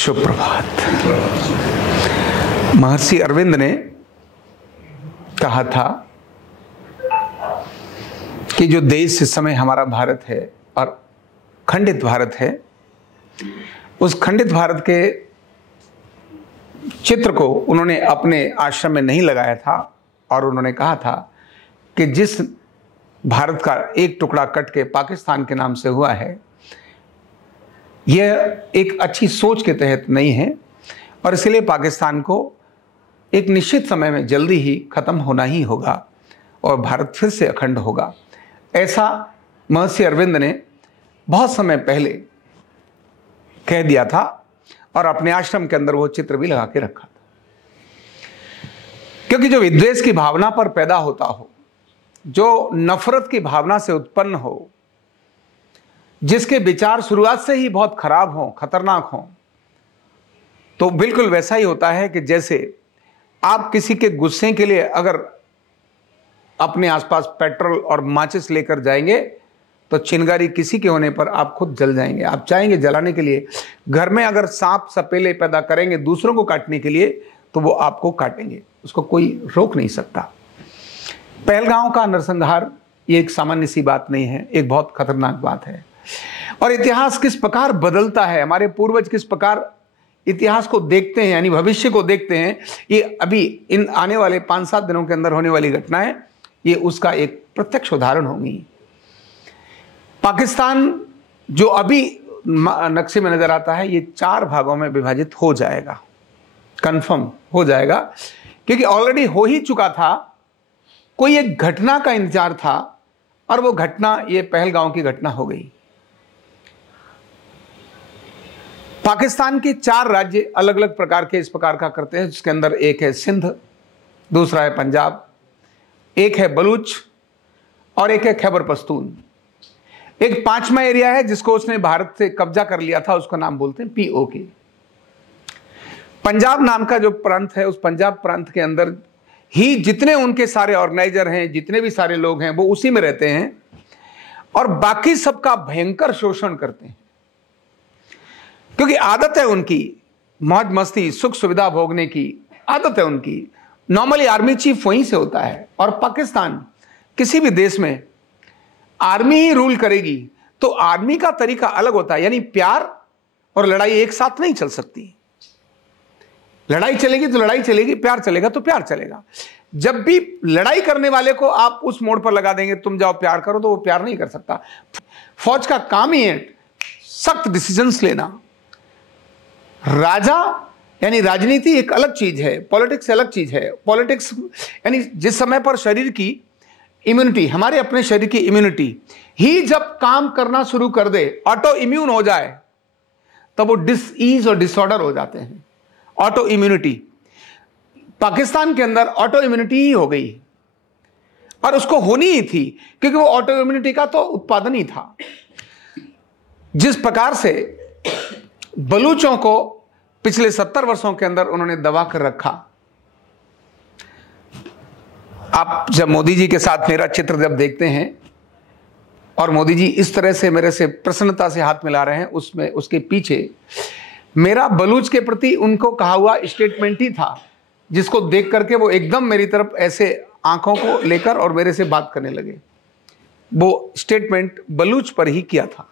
शुभ प्रभात। महर्षि अरविंद ने कहा था कि जो देश इस समय हमारा भारत है और खंडित भारत है, उस खंडित भारत के चित्र को उन्होंने अपने आश्रम में नहीं लगाया था और उन्होंने कहा था कि जिस भारत का एक टुकड़ा कट के पाकिस्तान के नाम से हुआ है, यह एक अच्छी सोच के तहत नहीं है और इसलिए पाकिस्तान को एक निश्चित समय में जल्दी ही खत्म होना ही होगा और भारत फिर से अखंड होगा। ऐसा महर्षि अरविंद ने बहुत समय पहले कह दिया था और अपने आश्रम के अंदर वो चित्र भी लगा के रखा था। क्योंकि जो विद्वेष की भावना पर पैदा होता हो, जो नफरत की भावना से उत्पन्न हो, जिसके विचार शुरुआत से ही बहुत खराब हो, खतरनाक हो, तो बिल्कुल वैसा ही होता है कि जैसे आप किसी के गुस्से के लिए अगर अपने आसपास पेट्रोल और माचिस लेकर जाएंगे तो चिंगारी किसी के होने पर आप खुद जल जाएंगे। आप चाहेंगे जलाने के लिए। घर में अगर सांप सपेले पैदा करेंगे दूसरों को काटने के लिए तो वो आपको काटेंगे, उसको कोई रोक नहीं सकता। पहलगांव का नरसंहार ये एक सामान्य सी बात नहीं है, एक बहुत खतरनाक बात है। और इतिहास किस प्रकार बदलता है, हमारे पूर्वज किस प्रकार इतिहास को देखते हैं, यानी भविष्य को देखते हैं, ये अभी इन आने वाले 5-7 दिनों के अंदर होने वाली घटनाएं ये उसका एक प्रत्यक्ष उदाहरण होंगी। पाकिस्तान जो अभी नक्शे में नजर आता है, ये 4 भागों में विभाजित हो जाएगा, कंफर्म हो जाएगा, क्योंकि ऑलरेडी हो ही चुका था। कोई एक घटना का इंतजार था और वो घटना ये पहलगांव की घटना हो गई। पाकिस्तान के 4 राज्य अलग अलग प्रकार के इस प्रकार का करते हैं, जिसके अंदर एक है सिंध, दूसरा है पंजाब, एक है बलूच और एक है खैबर पख्तून। एक 5वां एरिया है जिसको उसने भारत से कब्जा कर लिया था, उसका नाम बोलते हैं पीओके। पंजाब नाम का जो प्रांत है, उस पंजाब प्रांत के अंदर ही जितने उनके सारे ऑर्गेनाइजर हैं, जितने भी सारे लोग हैं, वो उसी में रहते हैं और बाकी सबका भयंकर शोषण करते हैं, क्योंकि आदत है उनकी मौज मस्ती सुख सुविधा भोगने की आदत है उनकी। नॉर्मली आर्मी चीफ वहीं से होता है और पाकिस्तान किसी भी देश में आर्मी ही रूल करेगी तो आर्मी का तरीका अलग होता है, यानी प्यार और लड़ाई एक साथ नहीं चल सकती। लड़ाई चलेगी तो लड़ाई चलेगी, प्यार चलेगा तो प्यार चलेगा। जब भी लड़ाई करने वाले को आप उस मोड़ पर लगा देंगे तुम जाओ प्यार करो, तो वो प्यार नहीं कर सकता। फौज का काम ही है सख्त डिसीजंस लेना। राजा यानी राजनीति एक अलग चीज है, पॉलिटिक्स अलग चीज है। पॉलिटिक्स यानी जिस समय पर शरीर की इम्यूनिटी, हमारे अपने शरीर की इम्यूनिटी ही जब काम करना शुरू कर दे, ऑटो इम्यून हो जाए, तब वो डिसईज और डिसऑर्डर हो जाते हैं। ऑटो इम्यूनिटी पाकिस्तान के अंदर ऑटो इम्यूनिटी ही हो गई और उसको होनी ही थी, क्योंकि वो ऑटो इम्यूनिटी का तो उत्पादन ही था। जिस प्रकार से बलूचों को पिछले 70 वर्षों के अंदर उन्होंने दबा कर रखा। आप जब मोदी जी के साथ मेरा चित्र जब देखते हैं और मोदी जी इस तरह से मेरे से प्रसन्नता से हाथ मिला रहे हैं, उसमें उसके पीछे मेरा बलूच के प्रति उनको कहा हुआ स्टेटमेंट ही था, जिसको देख करके वो एकदम मेरी तरफ ऐसे आंखों को लेकर और मेरे से बात करने लगे। वो स्टेटमेंट बलूच पर ही किया था,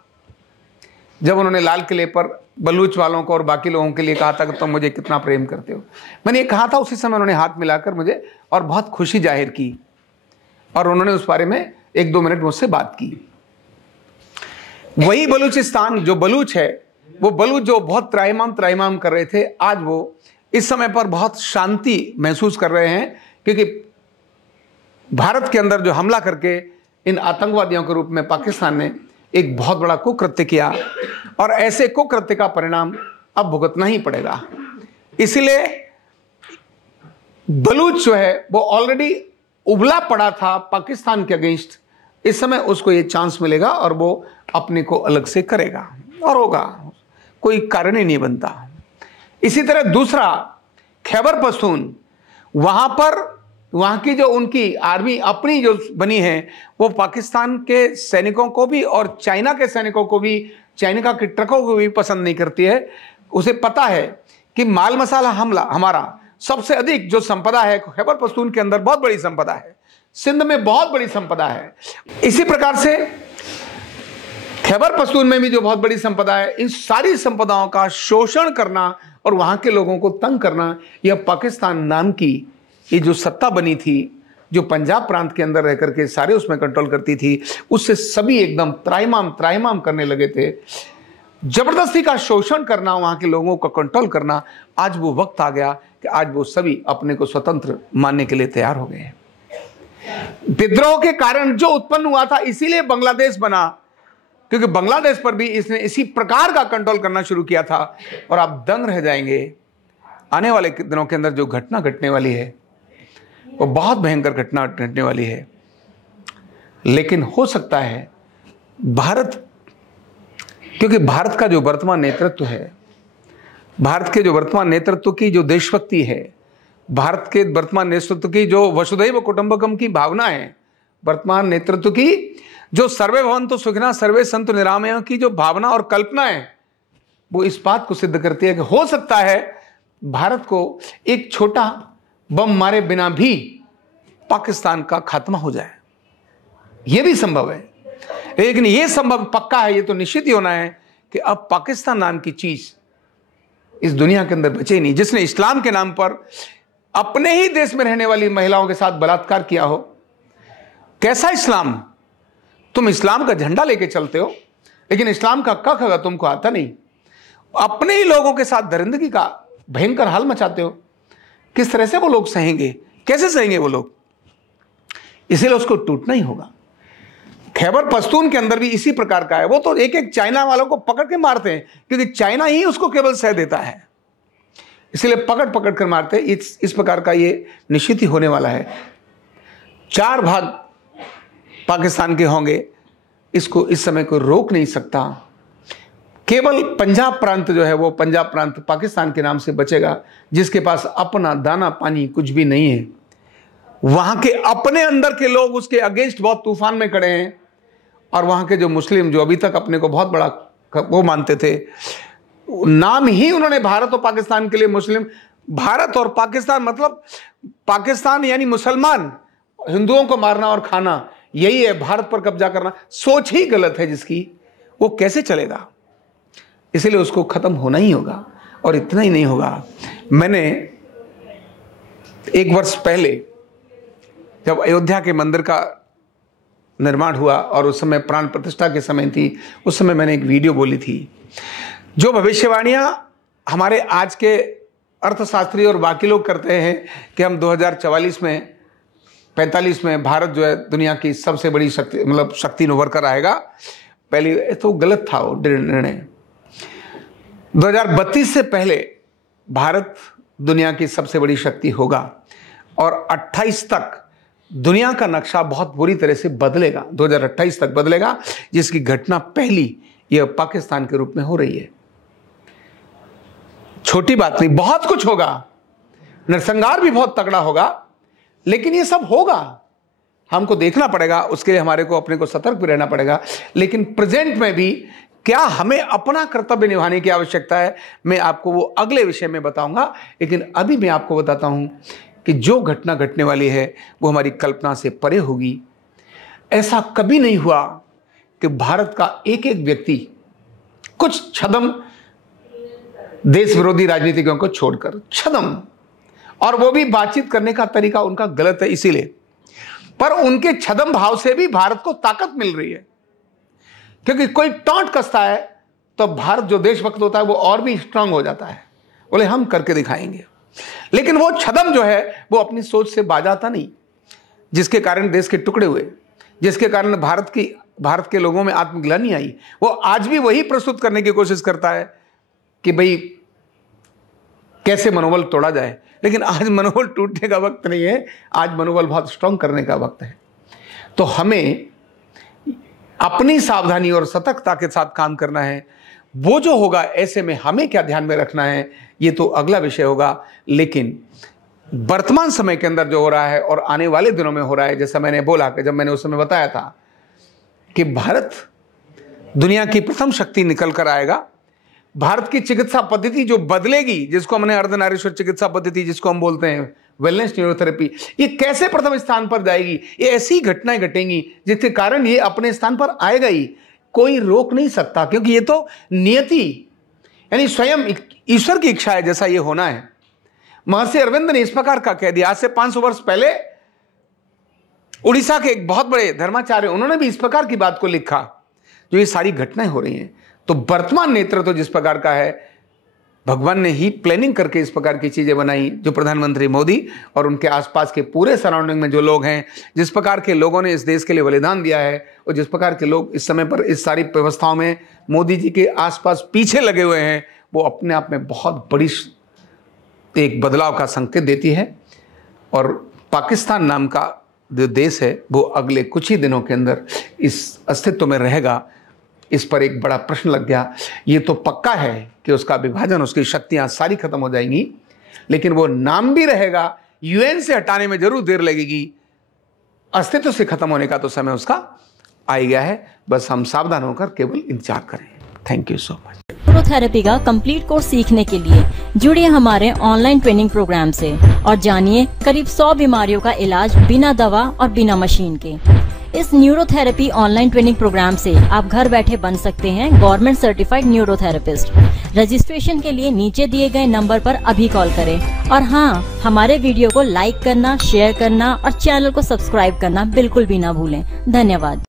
जब उन्होंने लाल किले पर बलूच वालों को और बाकी लोगों के लिए कहा था कि तुम मुझे कितना प्रेम करते हो। मैंने ये कहा था, उसी समय उन्होंने हाथ मिलाकर मुझे और बहुत खुशी जाहिर की और उन्होंने उस बारे में 1-2 मिनट मुझसे बात की। वही बलूचिस्तान जो बलूच है, वो बलूच जो बहुत त्राहिमाम कर रहे थे, आज वो इस समय पर बहुत शांति महसूस कर रहे हैं, क्योंकि भारत के अंदर जो हमला करके इन आतंकवादियों के रूप में पाकिस्तान ने एक बहुत बड़ा कुकृत्य किया और ऐसे कुकृत्य का परिणाम अब भुगतना ही पड़ेगा। इसलिए बलूच जो है वो ऑलरेडी उबला पड़ा था पाकिस्तान के अगेंस्ट। इस समय उसको ये चांस मिलेगा और वो अपने को अलग से करेगा और होगा, कोई कारण ही नहीं बनता। इसी तरह दूसरा खैबर पख्तून, वहां की जो उनकी आर्मी अपनी जो बनी है, वो पाकिस्तान के सैनिकों को भी और चाइना के सैनिकों को भी, चाइना के ट्रकों को भी पसंद नहीं करती है। उसे पता है कि माल मसाला हमला हमारा सबसे अधिक जो संपदा है खैबर पख्तून के अंदर बहुत बड़ी संपदा है, सिंध में बहुत बड़ी संपदा है। इसी प्रकार से खैबर पख्तून में भी जो बहुत बड़ी संपदा है, इन सारी संपदाओं का शोषण करना और वहां के लोगों को तंग करना, यह पाकिस्तान नाम की ये जो सत्ता बनी थी, जो पंजाब प्रांत के अंदर रह करके सारे उसमें कंट्रोल करती थी, उससे सभी एकदम त्राहिमाम करने लगे थे। जबरदस्ती का शोषण करना, वहां के लोगों को कंट्रोल करना, आज वो वक्त आ गया कि आज वो सभी अपने को स्वतंत्र मानने के लिए तैयार हो गए हैं। विद्रोह के कारण जो उत्पन्न हुआ था, इसीलिए बांग्लादेश बना, क्योंकि बांग्लादेश पर भी इसने इसी प्रकार का कंट्रोल करना शुरू किया था। और आप दंग रह जाएंगे, आने वाले दिनों के अंदर जो घटना घटने वाली है वो बहुत भयंकर घटना घटने वाली है। लेकिन हो सकता है भारत, क्योंकि भारत का जो वर्तमान नेतृत्व है, भारत के जो वर्तमान नेतृत्व की जो देशभक्ति है, भारत के वर्तमान नेतृत्व की जो वसुधैव कुटुंबकम की भावना है, वर्तमान नेतृत्व की जो सर्वे भवन्तु सुखिनः सर्वे सन्तु निरामया की जो भावना और कल्पना है, वो इस बात को सिद्ध करती है कि हो सकता है भारत को एक छोटा बम मारे बिना भी पाकिस्तान का खात्मा हो जाए। यह भी संभव है, लेकिन यह संभव पक्का है, यह तो निश्चित ही होना है कि अब पाकिस्तान नाम की चीज इस दुनिया के अंदर बचे नहीं। जिसने इस्लाम के नाम पर अपने ही देश में रहने वाली महिलाओं के साथ बलात्कार किया हो, कैसा इस्लाम? तुम इस्लाम का झंडा लेके चलते हो, लेकिन इस्लाम का क ख तुमको आता नहीं। अपने ही लोगों के साथ दरिंदगी का भयंकर हाल मचाते हो। किस तरह से वो लोग सहेंगे? कैसे सहेंगे वो लोग? इसीलिए उसको टूटना ही होगा। खैबर पख्तून के अंदर भी इसी प्रकार का है। वो तो एक एक चाइना वालों को पकड़ के मारते हैं, क्योंकि चाइना ही उसको केवल सह देता है, इसलिए पकड़ पकड़ कर मारते हैं। इस प्रकार का ये निश्चित ही होने वाला है। 4 भाग पाकिस्तान के होंगे, इसको इस समय कोई रोक नहीं सकता। केवल पंजाब प्रांत जो है, वो पंजाब प्रांत पाकिस्तान के नाम से बचेगा, जिसके पास अपना दाना पानी कुछ भी नहीं है। वहां के अपने अंदर के लोग उसके अगेंस्ट बहुत तूफान में खड़े हैं, और वहां के जो मुस्लिम, जो अभी तक अपने को बहुत बड़ा वो मानते थे, नाम ही उन्होंने भारत और पाकिस्तान के लिए मुस्लिम, भारत और पाकिस्तान मतलब पाकिस्तान यानी मुसलमान, हिंदुओं को मारना और खाना, यही है भारत पर कब्जा करना। सोच ही गलत है जिसकी, वो कैसे चलेगा? इसलिए उसको खत्म होना ही होगा। और इतना ही नहीं होगा, मैंने 1 वर्ष पहले जब अयोध्या के मंदिर का निर्माण हुआ और उस समय प्राण प्रतिष्ठा के समय थी, उस समय मैंने एक वीडियो बोली थी। जो भविष्यवाणियां हमारे आज के अर्थशास्त्री और बाकी लोग करते हैं कि हम 2044 में 45 में भारत जो है दुनिया की सबसे बड़ी शक्ति, मतलब शक्ति उभर कर आएगा, पहले तो गलत था वो निर्णय। 2032 से पहले भारत दुनिया की सबसे बड़ी शक्ति होगा, और 28 तक दुनिया का नक्शा बहुत बुरी तरह से बदलेगा। 2028 तक बदलेगा, जिसकी घटना पहली यह पाकिस्तान के रूप में हो रही है। छोटी बात नहीं, बहुत कुछ होगा, नरसंहार भी बहुत तगड़ा होगा, लेकिन ये सब होगा। हमको देखना पड़ेगा, उसके लिए हमारे को अपने को सतर्क भी रहना पड़ेगा। लेकिन प्रेजेंट में भी क्या हमें अपना कर्तव्य निभाने की आवश्यकता है, मैं आपको वो अगले विषय में बताऊंगा। लेकिन अभी मैं आपको बताता हूं कि जो घटना घटने वाली है वो हमारी कल्पना से परे होगी। ऐसा कभी नहीं हुआ कि भारत का एक एक व्यक्ति, कुछ छदम देश विरोधी राजनीतिज्ञों को छोड़कर, छदम, और वो भी बातचीत करने का तरीका उनका गलत है इसीलिए, पर उनके छदम भाव से भी भारत को ताकत मिल रही है। क्योंकि कोई टॉन्ट कसता है तो भारत जो देशभक्त होता है वो और भी स्ट्रांग हो जाता है, बोले हम करके दिखाएंगे। लेकिन वो छदम जो है वो अपनी सोच से बाज आता नहीं, जिसके कारण देश के टुकड़े हुए, जिसके कारण भारत के लोगों में आत्मग्लानि आई। वो आज भी वही प्रस्तुत करने की कोशिश करता है कि भाई कैसे मनोबल तोड़ा जाए। लेकिन आज मनोबल टूटने का वक्त नहीं है, आज मनोबल बहुत स्ट्रांग करने का वक्त है। तो हमें अपनी सावधानी और सतर्कता के साथ काम करना है। वो जो होगा ऐसे में हमें क्या ध्यान में रखना है, ये तो अगला विषय होगा। लेकिन वर्तमान समय के अंदर जो हो रहा है और आने वाले दिनों में हो रहा है, जैसा मैंने बोला कि जब मैंने उस समय बताया था कि भारत दुनिया की प्रथम शक्ति निकल कर आएगा, भारत की चिकित्सा पद्धति जो बदलेगी, जिसको हमने अर्धनारीश्वर चिकित्सा पद्धति जिसको हम बोलते हैं वेलनेस न्यूरोथेरेपी, ये कैसे प्रथम स्थान पर जाएगी? ये ऐसी घटनाएं घटेंगी जिसके कारण ये अपने स्थान पर आएगा ही, कोई रोक नहीं सकता, क्योंकि ये तो नियति यानी स्वयं ईश्वर की इच्छा है जैसा ये होना है। महर्षि अरविंद ने इस प्रकार का कह दिया। आज से 500 वर्ष पहले उड़ीसा के एक बहुत बड़े धर्माचार्य, उन्होंने भी इस प्रकार की बात को लिखा। जो ये सारी घटनाएं हो रही हैं, तो वर्तमान नेतृत्व तो जिस प्रकार का है, भगवान ने ही प्लानिंग करके इस प्रकार की चीजें बनाई। जो प्रधानमंत्री मोदी और उनके आसपास के पूरे सराउंडिंग में जो लोग हैं, जिस प्रकार के लोगों ने इस देश के लिए बलिदान दिया है, और जिस प्रकार के लोग इस समय पर इस सारी व्यवस्थाओं में मोदी जी के आसपास पीछे लगे हुए हैं, वो अपने आप में बहुत बड़ी एक बदलाव का संकेत देती है। और पाकिस्तान नाम का जो देश है, वो अगले कुछ ही दिनों के अंदर इस अस्तित्व में रहेगा। इस पर एक बड़ा प्रश्न लग गया। ये तो पक्का है कि उसका विभाजन, उसकी शक्तियां सारी खत्म हो जाएंगी, लेकिन वो नाम भी रहेगा। यूएन से हटाने में जरूर देर लगेगी, अस्तित्व से खत्म होने का तो समय उसका आ गया है। बस हम सावधान होकर केवल इंतजार करें। Thank you so much. Neurotherapy का कंप्लीट कोर्स सीखने के लिए जुड़िए हमारे ऑनलाइन ट्रेनिंग प्रोग्राम से और जानिए करीब 100 बीमारियों का इलाज बिना दवा और बिना मशीन के। इस न्यूरोथेरेपी ऑनलाइन ट्रेनिंग प्रोग्राम से आप घर बैठे बन सकते हैं गवर्नमेंट सर्टिफाइड न्यूरोथेरेपिस्ट। रजिस्ट्रेशन के लिए नीचे दिए गए नंबर पर अभी कॉल करें। और हाँ, हमारे वीडियो को लाइक करना, शेयर करना और चैनल को सब्सक्राइब करना बिल्कुल भी ना भूलें। धन्यवाद।